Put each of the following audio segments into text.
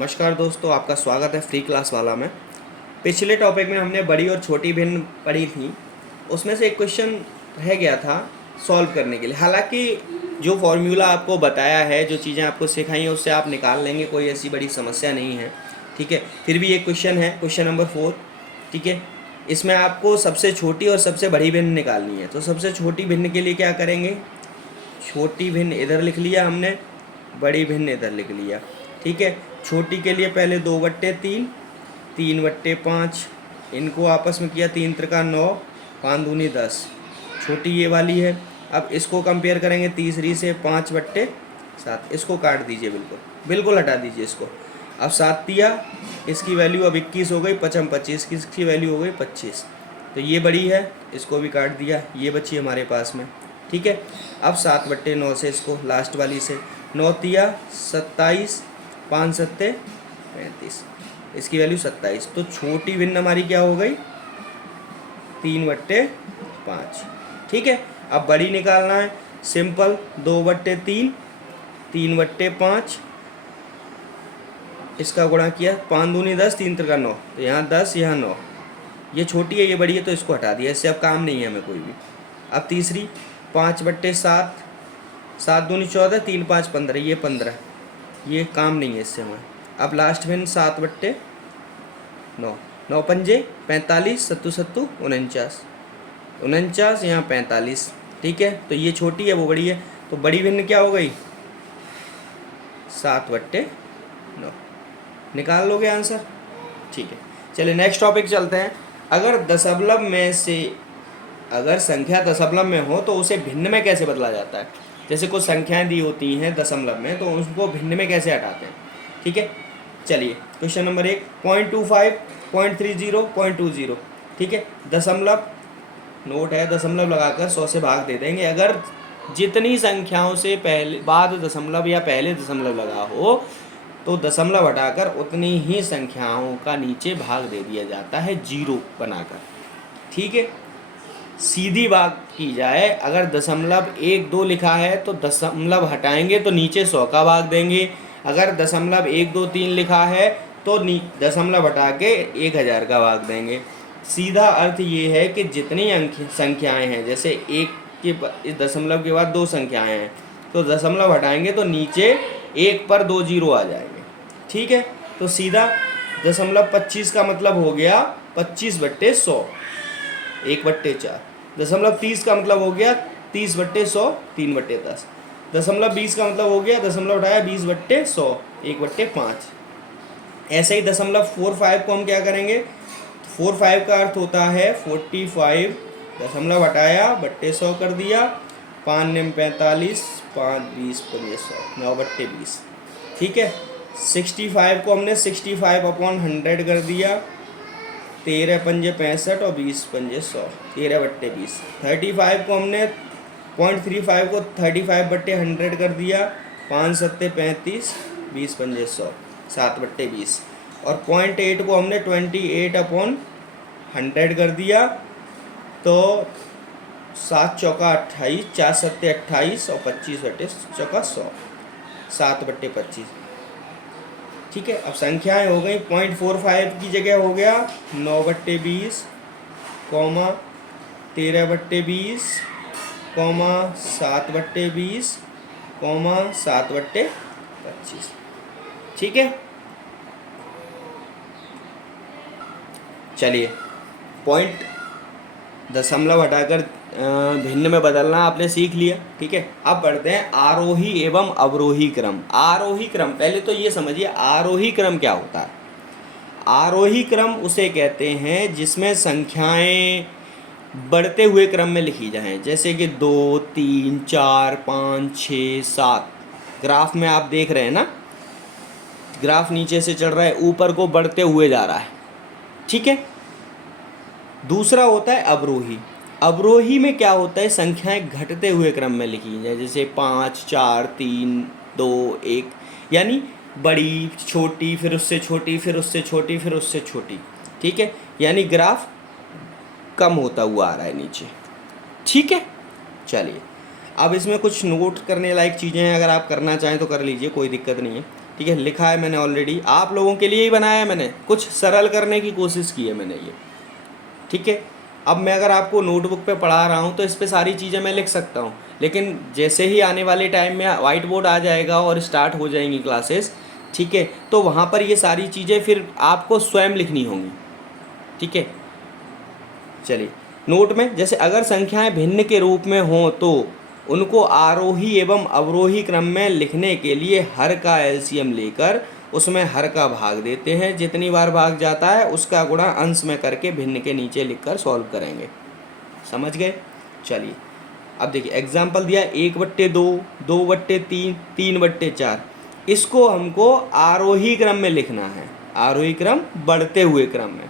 नमस्कार दोस्तों, आपका स्वागत है फ्री क्लास वाला में। पिछले टॉपिक में हमने बड़ी और छोटी भिन्न पढ़ी थी। उसमें से एक क्वेश्चन रह गया था सॉल्व करने के लिए। हालांकि जो फॉर्मूला आपको बताया है, जो चीज़ें आपको सिखाई हैं, उससे आप निकाल लेंगे, कोई ऐसी बड़ी समस्या नहीं है। ठीक है, फिर भी एक क्वेश्चन है, क्वेश्चन नंबर 4। ठीक है, इसमें आपको सबसे छोटी और सबसे बड़ी भिन्न निकालनी है। तो सबसे छोटी भिन्न के लिए क्या करेंगे, छोटी भिन्न इधर लिख लिया हमने, बड़ी भिन्न इधर लिख लिया। ठीक है, छोटी के लिए पहले 2/3, 3/5, इनको आपस में किया, 3 त्रिका 9, 5 दूनी 10, छोटी ये वाली है। अब इसको कंपेयर करेंगे तीसरी से, 5/7, इसको काट दीजिए, बिल्कुल बिल्कुल हटा दीजिए इसको। अब 7 दिया, इसकी वैल्यू अब 21 हो गई, 5 25, इसकी वैल्यू हो गई 25। तो ये बड़ी है, इसको भी काट दिया, ये बची हमारे पास में। ठीक है, अब 7/9 से इसको लास्ट वाली से 9 दिया 27, 5 सत्ते 35, इसकी वैल्यू 27। तो छोटी भिन्न हमारी क्या हो गई, 3/5। ठीक है, अब बड़ी निकालना है, सिंपल 2/3, 3/5, इसका गुणा किया, 5 दूनी 10, 3 त्रिका 9, तो यहाँ 10 यहाँ 9, ये छोटी है ये बड़ी है, तो इसको हटा दिया, इससे अब काम नहीं है हमें कोई भी। अब तीसरी 5/7, 7 दूनी 14, 3 5 15, ये 15, ये काम नहीं है इससे हमें। अब लास्ट में 7/9, 9 पंजे 45, 7 7 49, 49 यहाँ 45। ठीक है, तो ये छोटी है वो बड़ी है, तो बड़ी भिन्न क्या हो गई, 7/9। निकाल लोगे आंसर। ठीक है, चलिए नेक्स्ट टॉपिक चलते हैं। अगर दशमलव में से, अगर संख्या दशमलव में हो तो उसे भिन्न में कैसे बदला जाता है। जैसे कुछ संख्याएं दी होती हैं दशमलव में, तो उसको भिन्न में कैसे हटाते हैं। ठीक है, चलिए क्वेश्चन नंबर 1, 0.25, 0.30, 0.20। ठीक है, दशमलव नोट है, दशमलव लगाकर 100 से भाग दे देंगे। अगर जितनी संख्याओं से पहले बाद दशमलव या पहले दशमलव लगा हो, तो दशमलव हटाकर उतनी ही संख्याओं का नीचे भाग दे दिया जाता है, 0 बनाकर। ठीक है, सीधी बात की जाए, अगर दशमलव 1 2 लिखा है तो दशमलव हटाएंगे तो नीचे 100 का भाग देंगे। अगर दशमलव 1 2 3 लिखा है तो दशमलव हटा के 1000 का भाग देंगे। सीधा अर्थ ये है कि जितनी संख्याएं हैं, जैसे एक के दशमलव के बाद 2 संख्याएं हैं, तो दशमलव हटाएंगे तो नीचे 1 पर 2 0 आ जाएंगे। ठीक है, तो सीधा दशमलव 25 का मतलब हो गया 25/100, 1/4। दशमलव 30 का मतलब हो गया 30/100, 3/10। दशमलव 20 का मतलब हो गया, दशमलव उठाया 20/100, 1/5। ऐसे ही दशमलव 45 को हम क्या करेंगे, 45 का अर्थ होता है 45, दशमलव हटाया बट्टे 100 कर दिया, 5 निम 45, 5 20 5 9/20। ठीक है, 65 को हमने 65/100 कर दिया, 13 पंजे 65 और 20 पंजे 100, 13/20। 35 को हमने 0.35 को 35/100 कर दिया, 5 सत्ते 35, 20 पंजे 100, 7/20। और 0.8 को हमने 28/100 कर दिया, तो 7 चौका 28, 4 सत्ते 28 और 25/चौका 100, 7/25। ठीक है, अब संख्याएं हो गई, 0.45 की जगह हो गया 9/20, 13/20, 7/20, 7/25। ठीक है, चलिए पॉइंट दशमलव हटाकर भिन्न में बदलना आपने सीख लिया। ठीक है, अब बढ़ते हैं आरोही एवं अवरोही क्रम। आरोही क्रम, पहले तो ये समझिए आरोही क्रम क्या होता है। आरोही क्रम उसे कहते हैं जिसमें संख्याएं बढ़ते हुए क्रम में लिखी जाएं, जैसे कि 2 3 4 5 6 7। ग्राफ में आप देख रहे हैं ना, ग्राफ नीचे से चल रहा है, ऊपर को बढ़ते हुए जा रहा है। ठीक है, दूसरा होता है अवरोही। अवरोही में क्या होता है, संख्याएं घटते हुए क्रम में लिखी जाए, जैसे 5 4 3 2 1, यानी बड़ी छोटी फिर उससे छोटी फिर उससे छोटी फिर उससे छोटी। ठीक है, यानी ग्राफ कम होता हुआ आ रहा है नीचे। ठीक है, चलिए अब इसमें कुछ नोट करने लायक चीज़ें हैं, अगर आप करना चाहें तो कर लीजिए, कोई दिक्कत नहीं है। ठीक है, लिखा है मैंने ऑलरेडी, आप लोगों के लिए ही बनाया है मैंने, कुछ सरल करने की कोशिश की है मैंने ये, ठीक है। अब मैं अगर आपको नोटबुक पे पढ़ा रहा हूँ तो इस पे सारी चीज़ें मैं लिख सकता हूँ, लेकिन जैसे ही आने वाले टाइम में वाइट बोर्ड आ जाएगा और स्टार्ट हो जाएंगी क्लासेस, ठीक है, तो वहाँ पर ये सारी चीज़ें फिर आपको स्वयं लिखनी होंगी, ठीक है। चलिए, नोट में जैसे अगर संख्याएं भिन्न के रूप में हों तो उनको आरोही एवं अवरोही क्रम में लिखने के लिए हर का एलसीएम लेकर उसमें हर का भाग देते हैं, जितनी बार भाग जाता है उसका गुणा अंश में करके भिन्न के नीचे लिखकर सॉल्व करेंगे। समझ गए? चलिए, अब देखिए एग्जाम्पल दिया 1/2, 2/3, 3/4। इसको हमको आरोही क्रम में लिखना है, आरोही क्रम बढ़ते हुए क्रम में,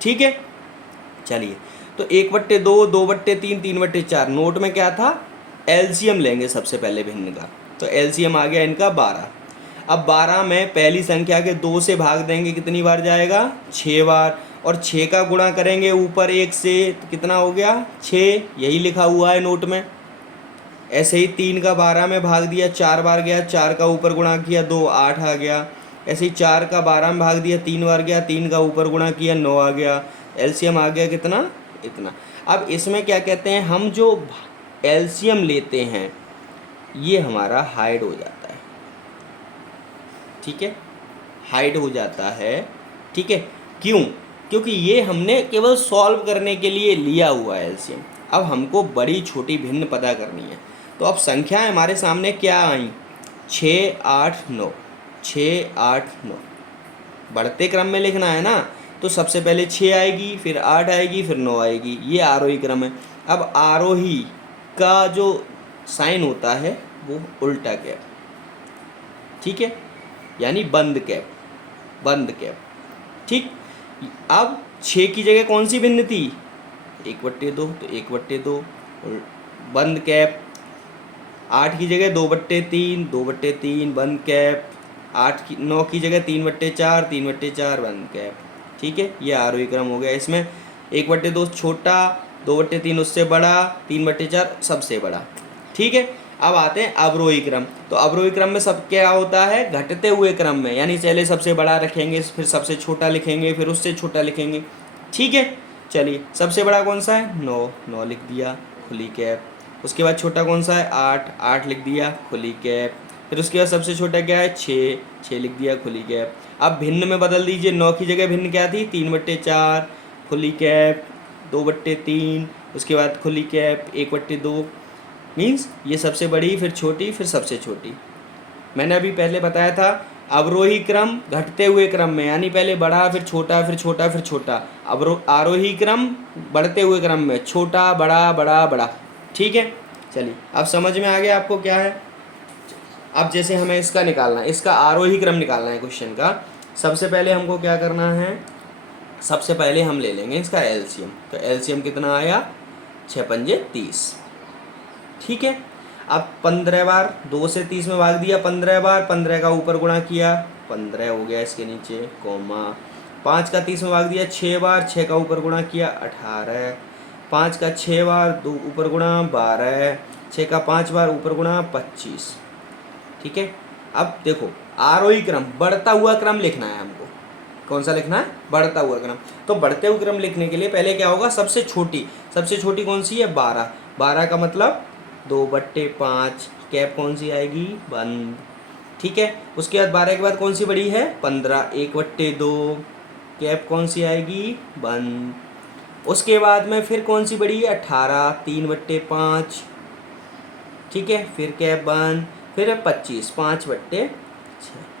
ठीक है। चलिए, तो 1/2, 2/3, 3/4 नोट में क्या था, एलसीएम लेंगे सबसे पहले भिन्न का, तो एलसीएम आ गया इनका 12। अब 12 में पहली संख्या के 2 से भाग देंगे, कितनी बार जाएगा, 6 बार, और 6 का गुणा करेंगे ऊपर 1 से, तो कितना हो गया, 6, यही लिखा हुआ है नोट में। ऐसे ही 3 का 12 में भाग दिया, 4 बार गया, 4 का ऊपर गुणा किया 2, 8 आ गया। ऐसे ही 4 का 12 में भाग दिया, 3 बार गया, 3 का ऊपर गुणा किया 9 आ गया। एलसीएम आ गया कितना, इतना। अब इसमें क्या कहते हैं, हम जो एलसीएम लेते हैं ये हमारा हाइड हो जाता है, ठीक है, हाइड हो जाता है, ठीक है। क्यों? क्योंकि ये हमने केवल सॉल्व करने के लिए लिया हुआ है एलसीएम। अब हमको बड़ी छोटी भिन्न पता करनी है, तो अब संख्याएं हमारे सामने क्या आई, 6, 8, 9, 6, 8, 9, बढ़ते क्रम में लिखना है ना, तो सबसे पहले 6 आएगी, फिर 8 आएगी, फिर 9 आएगी, ये आरोही क्रम है। अब आरोही का जो साइन होता है वो उल्टा कैप, ठीक है, यानी बंद कैप, बंद कैप, ठीक। अब 6 की जगह कौन सी भिन्न थी, 1/2, तो 1/2 बंद कैप। 8 की जगह 2/3, 2/3 बंद कैप। 9 की जगह 3/4, 3/4 बंद कैप, ठीक है। ये आरोही क्रम हो गया। इसमें 1/2 छोटा, 2/3 उससे बड़ा, 3/4 सबसे बड़ा, ठीक है। अब आते हैं अवरोही क्रम। तो अवरोही क्रम में सब क्या होता है, घटते हुए क्रम में, यानी पहले सबसे बड़ा रखेंगे, फिर सबसे छोटा लिखेंगे, फिर उससे छोटा लिखेंगे, ठीक है। चलिए, सबसे बड़ा कौन सा है, 9, 9 लिख दिया, खुली कैप। उसके बाद छोटा कौन सा है, 8, 8 लिख दिया, खुली कैप। फिर उसके बाद सबसे छोटा क्या है, 6, 6 लिख दिया, खुली कैप। अब भिन्न में बदल दीजिए, 9 की जगह भिन्न क्या थी, 3/4, खुली कैप, 2/3, उसके बाद खुली कैप, 1/2, मीन्स ये सबसे बड़ी, फिर छोटी, फिर सबसे छोटी। मैंने अभी पहले बताया था अवरोही क्रम घटते हुए क्रम में, यानी पहले बड़ा, फिर छोटा, फिर छोटा, फिर छोटा। आरोही क्रम बढ़ते हुए क्रम में, छोटा, बड़ा, बड़ा, बड़ा, ठीक है। चलिए, अब समझ में आ गया आपको क्या है। अब जैसे हमें इसका निकालना है, इसका आरोही क्रम निकालना है क्वेश्चन का, सबसे पहले हमको क्या करना है, सबसे पहले हम ले लेंगे इसका एलसीएम। तो एलसीएम कितना आया, 6 पंजे 30, ठीक है। अब 15 बार, 2 से 30 में भाग दिया 15 बार, 15 का ऊपर गुणा किया, 15 हो गया इसके नीचे, कॉमा। 5 का 30 में भाग दिया 6 बार, 6 का ऊपर गुणा किया 18, 5 का 6 बार, 2 ऊपर गुणा 12, 6 का 5 बार ऊपर गुणा 25, ठीक है। अब देखो, आरोही क्रम बढ़ता हुआ क्रम लिखना है हमको, कौन सा लिखना है, बढ़ता हुआ क्रम। तो बढ़ते हुए क्रम लिखने के लिए पहले क्या होगा, सबसे छोटी कौन सी है, 12, 12 का मतलब 2/5, कैप कौन सी आएगी, बंद, ठीक है। उसके बाद 12 के बाद कौन सी बड़ी है, 15, 1/2, कैप कौन सी आएगी, बंद। उसके बाद में फिर कौन सी बड़ी है, 18, 3/5, ठीक है, फिर कैप बंद, फिर 25, 5/6।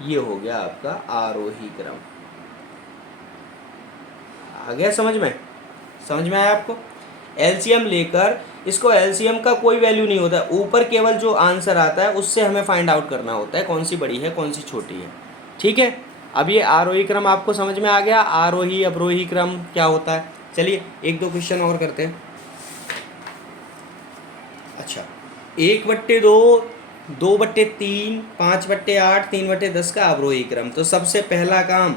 ये हो गया आपका आरोही क्रम। आ गया समझ में आया आपको। एलसीएम लेकर, इसको एलसीएम का कोई वैल्यू नहीं होता, ऊपर केवल जो आंसर आता है उससे हमें फाइंड आउट करना होता है कौन सी बड़ी है कौन सी छोटी है, ठीक है। अब ये आरोही क्रम आपको समझ में आ गया, आरोही अवरोही क्रम क्या होता है। चलिए, 1-2 क्वेश्चन और करते हैं। अच्छा, 1/2, 2/3, 5/8, 3/10 का अवरोही क्रम। तो सबसे पहला काम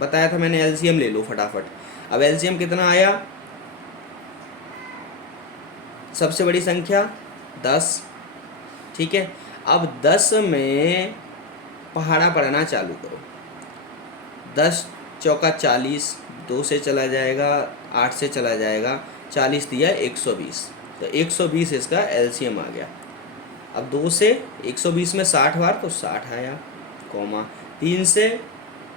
बताया था मैंने, एलसीएम ले लो फटाफट। अब एलसीएम कितना आया, सबसे बड़ी संख्या 10, ठीक है। अब 10 में पहाड़ा पढ़ना चालू करो। 10 चौका 40, 2 से चला जाएगा, 8 से चला जाएगा, 40 दिया 120, तो 120 इसका एलसीएम आ गया। अब 2 से 120 में 60 बार तो 60 आया, कॉमा 3 से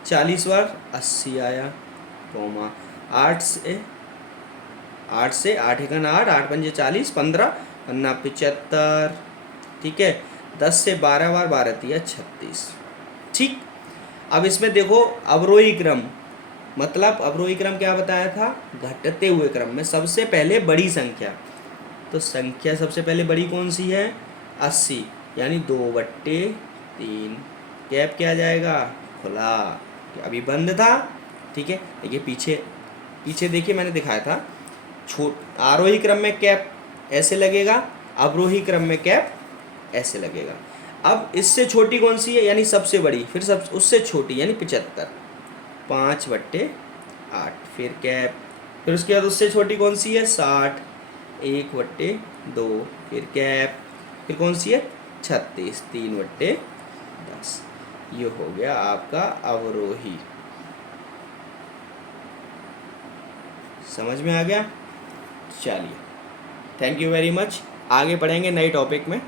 40 बार 80 आया, कॉमा 8 से 8 एकन 8, 8 पंजे 40, 15 पन्ना 75, ठीक है। 10 से 12 बार 12 तिया 36, ठीक। अब इसमें देखो अवरोही क्रम, मतलब अवरोही क्रम क्या बताया था, घटते हुए क्रम में सबसे पहले बड़ी संख्या। तो संख्या सबसे पहले बड़ी कौन सी है, 80, यानी 2/3। कैप क्या जाएगा, खुला, अभी बंद था, ठीक है। देखिए पीछे देखिए मैंने दिखाया था, आरोही क्रम में कैप ऐसे लगेगा, अवरोही क्रम में कैप ऐसे लगेगा। अब इससे छोटी कौन सी है, यानी सबसे बड़ी, फिर सब उससे छोटी यानी 75, 5/8, फिर कैप, फिर उसके बाद उससे छोटी कौन सी है, 60, 1/2, फिर कैप, फिर कौन सी है, 36, 3/10। ये हो गया आपका अवरोही। समझ में आ गया? चलिए, थैंक यू वेरी मच। आगे पढ़ेंगे नए टॉपिक में।